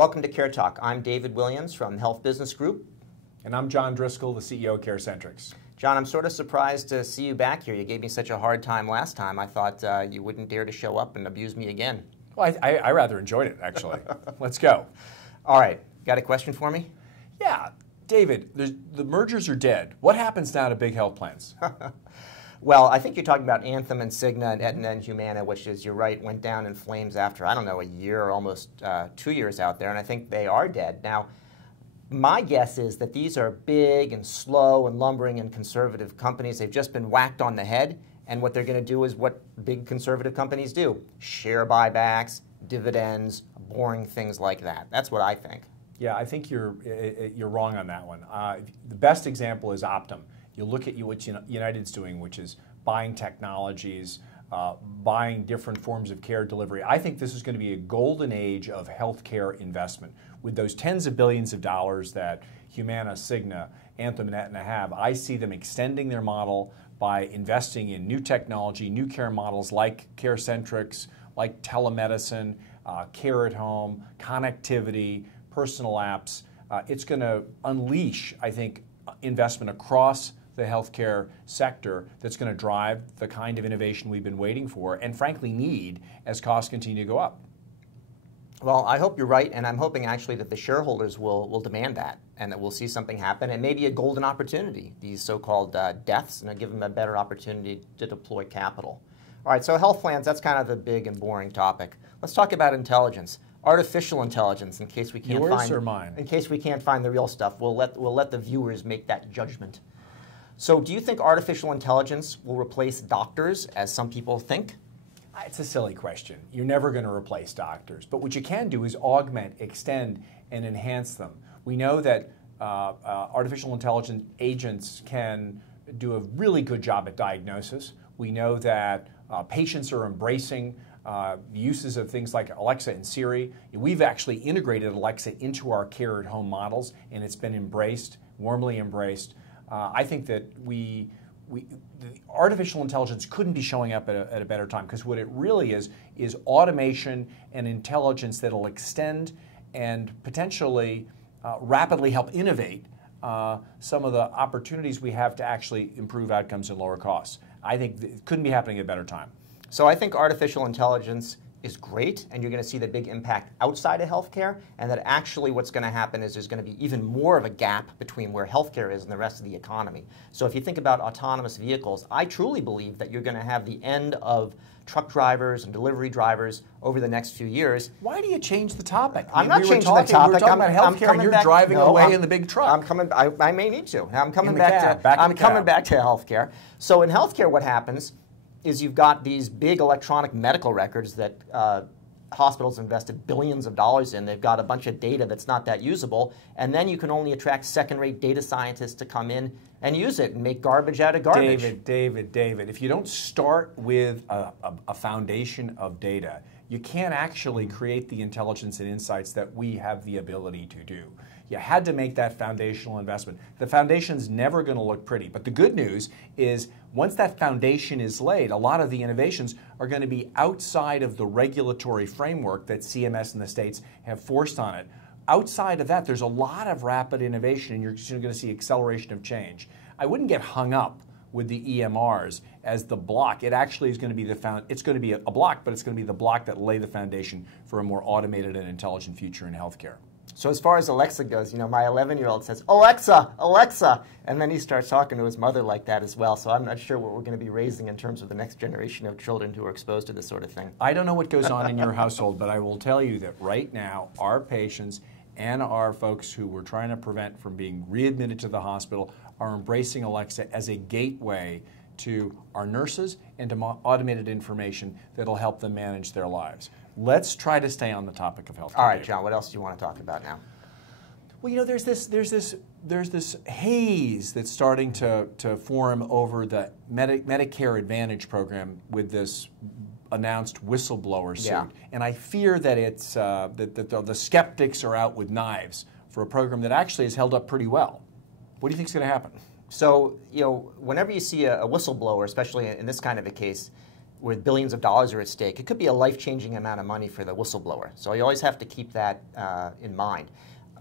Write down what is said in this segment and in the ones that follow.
Welcome to CareTalk. I'm David Williams from Health Business Group. And I'm John Driscoll, the CEO of CareCentrix. John, I'm sort of surprised to see you back here. You gave me such a hard time last time. I thought you wouldn't dare to show up and abuse me again. Well, I rather enjoyed it, actually. Let's go. All right. Got a question for me? Yeah. David, the mergers are dead. What happens now to big health plans? Well, I think you're talking about Anthem and Cigna and Aetna and Humana, which is, you're right, went down in flames after, I don't know, a year or almost 2 years out there, and I think they are dead. Now, my guess is that these are big and slow and lumbering and conservative companies. They've just been whacked on the head, and what they're going to do is what big conservative companies do: share buybacks, dividends, boring things like that. That's what I think. Yeah, I think you're wrong on that one. The best example is Optum. You look at what United's doing, which is buying technologies, buying different forms of care delivery. I think this is going to be a golden age of healthcare investment. With those tens of billions of dollars that Humana, Cigna, Anthem, and Aetna have, I see them extending their model by investing in new technology, new care models like CareCentrix, like telemedicine, care at home, connectivity, personal apps. It's going to unleash, I think, investment across the healthcare sector that's going to drive the kind of innovation we've been waiting for and frankly need as costs continue to go up. Well, I hope you're right, and I'm hoping actually that the shareholders will demand that and that we'll see something happen, and maybe a golden opportunity, these so-called deaths, and give them a better opportunity to deploy capital. All right, so health plans, that's kind of a big and boring topic. Let's talk about intelligence. Artificial intelligence, in case we can't Yours or mine? In case we can't find the real stuff, we'll let the viewers make that judgment. So do you think artificial intelligence will replace doctors, as some people think? It's a silly question. You're never going to replace doctors. But what you can do is augment, extend, and enhance them. We know that artificial intelligence agents can do a really good job at diagnosis. We know that patients are embracing uses of things like Alexa and Siri. We've actually integrated Alexa into our care at home models, and it's been embraced, warmly embraced. I think that the artificial intelligence couldn't be showing up at a better time, because what it really is automation and intelligence that'll extend and potentially rapidly help innovate some of the opportunities we have to actually improve outcomes and lower costs. I think it couldn't be happening at a better time. So I think artificial intelligence is great, and you're going to see the big impact outside of healthcare, and that actually what's going to happen is there's going to be even more of a gap between where healthcare is and the rest of the economy. So if you think about autonomous vehicles, I truly believe that you're going to have the end of truck drivers and delivery drivers over the next few years. Why do you change the topic? I'm not changing the topic. We were talking about healthcare, and you're driving away in the big truck. I'm coming. I may need to. I'm coming back to healthcare. So in healthcare, what happens is you've got these big electronic medical records that hospitals invested billions of dollars in. They've got a bunch of data that's not that usable, and then you can only attract second-rate data scientists to come in and use it and make garbage out of garbage. David, if you don't start with a foundation of data, you can't actually create the intelligence and insights that we have the ability to do. You had to make that foundational investment. The foundation's never going to look pretty, but the good news is once that foundation is laid, a lot of the innovations are going to be outside of the regulatory framework that CMS and the states have forced on it. Outside of that, there's a lot of rapid innovation, and you're going to see acceleration of change. I wouldn't get hung up with the EMRs as the block. It actually is going to be it's going to be a block, but it's going to be the block that lay the foundation for a more automated and intelligent future in healthcare. So as far as Alexa goes, my 11-year-old says, "Alexa, Alexa," and then he starts talking to his mother like that as well. So I'm not sure what we're going to be raising in terms of the next generation of children who are exposed to this sort of thing. I don't know what goes on in your household, but I will tell you that right now, our patients and our folks who we're trying to prevent from being readmitted to the hospital are embracing Alexa as a gateway to our nurses and to automated information that'll help them manage their lives. Let's try to stay on the topic of healthcare. All right, John, what else do you want to talk about now? Well, there's this haze that's starting to form over the Medicare Advantage program with this announced whistleblower suit. Yeah. And I fear that it's that the skeptics are out with knives for a program that actually has held up pretty well. What do you think is going to happen? So, whenever you see a whistleblower, especially in this kind of a case, where billions of dollars are at stake, it could be a life-changing amount of money for the whistleblower. So you always have to keep that in mind.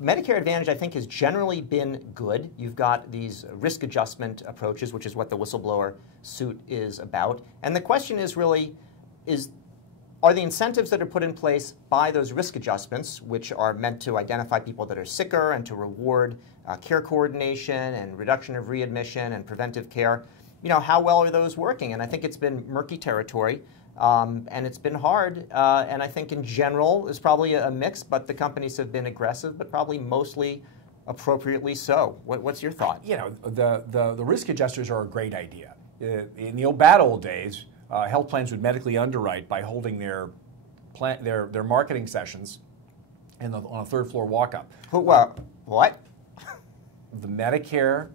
Medicare Advantage, I think, has generally been good. You've got these risk adjustment approaches, which is what the whistleblower suit is about. And the question is really, are the incentives that are put in place by those risk adjustments, which are meant to identify people that are sicker and to reward care coordination and reduction of readmission and preventive care, how well are those working? And I think it's been murky territory, and it's been hard. And I think in general, it's probably a mix, but the companies have been aggressive, but probably mostly appropriately so. What's your thought? The risk adjusters are a great idea. In the bad old days, health plans would medically underwrite by holding their marketing sessions on a third floor walk-up. What? The Medicare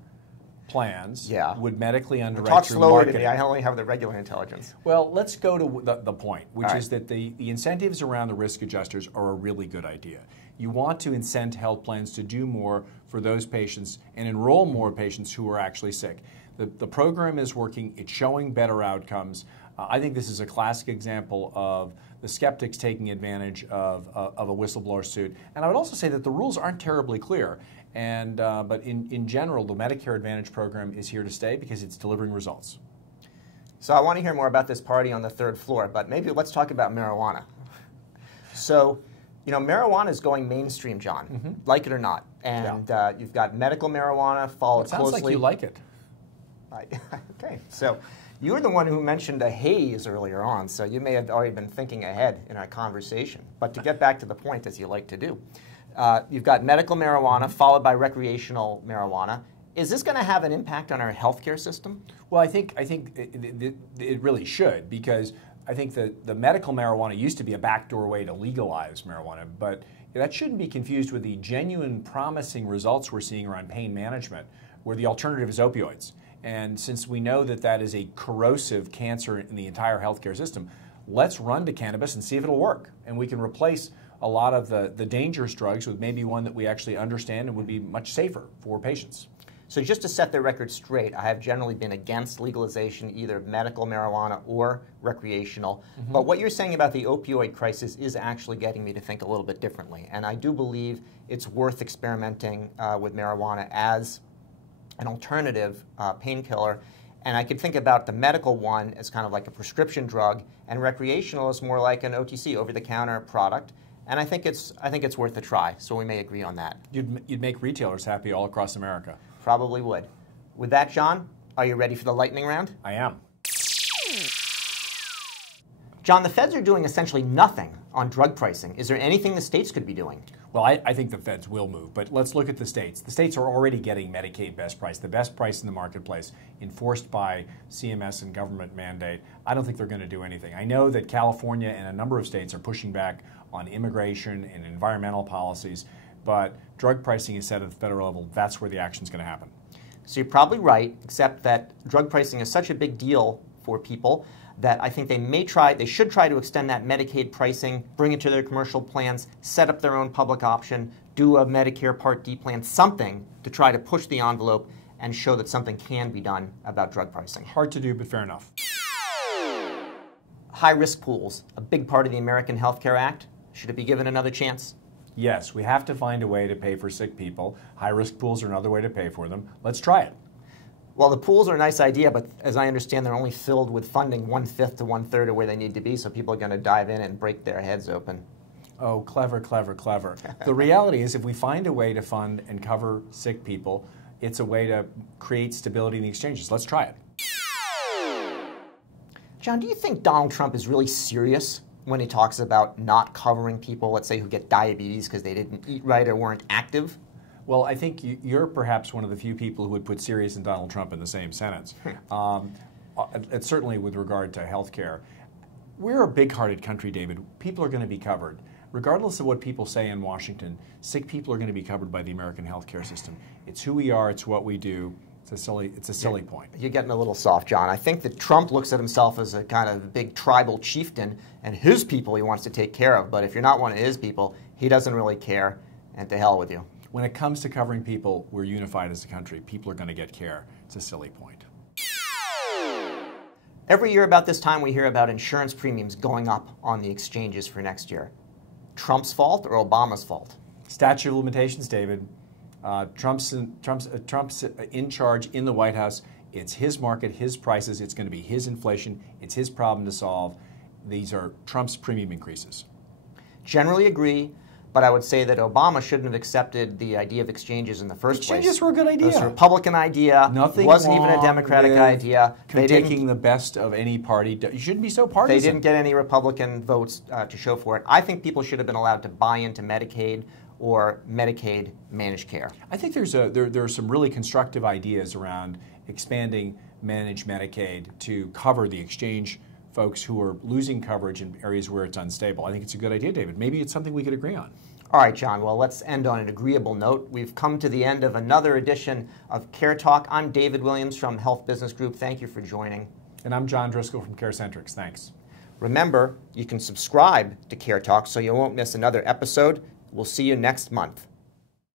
plans would medically underwrite Talk through slower marketing. to me. I only have the regular intelligence. Well, let's go to the point, which is that the incentives around the risk adjusters are a really good idea. You want to incent health plans to do more for those patients and enroll more patients who are actually sick. The program is working. It's showing better outcomes. I think this is a classic example of the skeptics taking advantage of a whistleblower suit. And I would also say that the rules aren't terribly clear. But in general, the Medicare Advantage program is here to stay because it's delivering results. So I want to hear more about this party on the third floor, but maybe let's talk about marijuana. So, marijuana is going mainstream, John, like it or not. And you've got medical marijuana followed closely. It sounds like you like it. Okay, so you were the one who mentioned a haze earlier on, so you may have already been thinking ahead in our conversation. But to get back to the point, as you like to do, you've got medical marijuana followed by recreational marijuana. Is this going to have an impact on our healthcare system? Well, I think it really should, because I think that the medical marijuana used to be a backdoor way to legalize marijuana, but that shouldn't be confused with the genuine promising results we're seeing around pain management, where the alternative is opioids. And since we know that that is a corrosive cancer in the entire healthcare system, let's run to cannabis and see if it'll work. And we can replace a lot of the dangerous drugs with maybe one that we actually understand and would be much safer for patients. So just to set the record straight, I have generally been against legalization, either medical marijuana or recreational. But what you're saying about the opioid crisis is actually getting me to think a little bit differently. And I do believe it's worth experimenting with marijuana as an alternative painkiller. And I could think about the medical one as kind of like a prescription drug, and recreational is more like an OTC, over-the-counter product. And I think it's worth a try, so we may agree on that. You'd make retailers happy all across America. Probably would. With that, John, are you ready for the lightning round? I am. John, the feds are doing essentially nothing on drug pricing. Is there anything the states could be doing? Well, I think the feds will move, but let's look at the states. The states are already getting Medicaid best price, the best price in the marketplace, enforced by CMS and government mandate. I don't think they're going to do anything. I know that California and a number of states are pushing back on immigration and environmental policies, but drug pricing is set at the federal level. That's where the action is going to happen. So you're probably right, except that drug pricing is such a big deal for people that I think they should try to extend that Medicaid pricing, bring it to their commercial plans, set up their own public option, do a Medicare Part D plan, something to try to push the envelope and show that something can be done about drug pricing. Hard to do, but fair enough. High-risk pools, a big part of the American Health Care Act. Should it be given another chance? Yes, we have to find a way to pay for sick people. High-risk pools are another way to pay for them. Let's try it. Well, the pools are a nice idea, but as I understand, they're only filled with funding 1/5 to 1/3 of where they need to be, so people are going to dive in and break their heads open. Oh, clever, clever, clever. The reality is, if we find a way to fund and cover sick people, it's a way to create stability in the exchanges. Let's try it. John, do you think Donald Trump is really serious when he talks about not covering people, let's say, who get diabetes because they didn't eat right or weren't active? Well, I think you're perhaps one of the few people who would put serious and Donald Trump in the same sentence. It's certainly with regard to health care. We're a big-hearted country, David. People are going to be covered. Regardless of what people say in Washington, sick people are going to be covered by the American health care system. It's who we are. It's what we do. It's a silly point. You're getting a little soft, John. I think that Trump looks at himself as a kind of big tribal chieftain, and his people he wants to take care of. But if you're not one of his people, he doesn't really care, and to hell with you. When it comes to covering people, we're unified as a country. People are going to get care. It's a silly point. Every year about this time, we hear about insurance premiums going up on the exchanges for next year. Trump's fault or Obama's fault? Statute of limitations, David. Trump's in charge in the White House. It's his market, his prices. It's going to be his inflation. It's his problem to solve. These are Trump's premium increases. Generally agree, but I would say that Obama shouldn't have accepted the idea of exchanges in the first place. Exchanges were a good idea. It was a Republican idea. Nothing wasn't wrong even a Democratic with idea. They taking the best of any party. You shouldn't be so partisan. They didn't get any Republican votes to show for it. I think people should have been allowed to buy into Medicaid or Medicaid managed care. I think there are some really constructive ideas around expanding managed Medicaid to cover the exchange folks who are losing coverage in areas where it's unstable. I think it's a good idea, David. Maybe it's something we could agree on. All right, John. Well, let's end on an agreeable note. We've come to the end of another edition of Care Talk. I'm David Williams from Health Business Group. Thank you for joining. And I'm John Driscoll from CareCentrix. Thanks. Remember, you can subscribe to Care Talk so you won't miss another episode. We'll see you next month.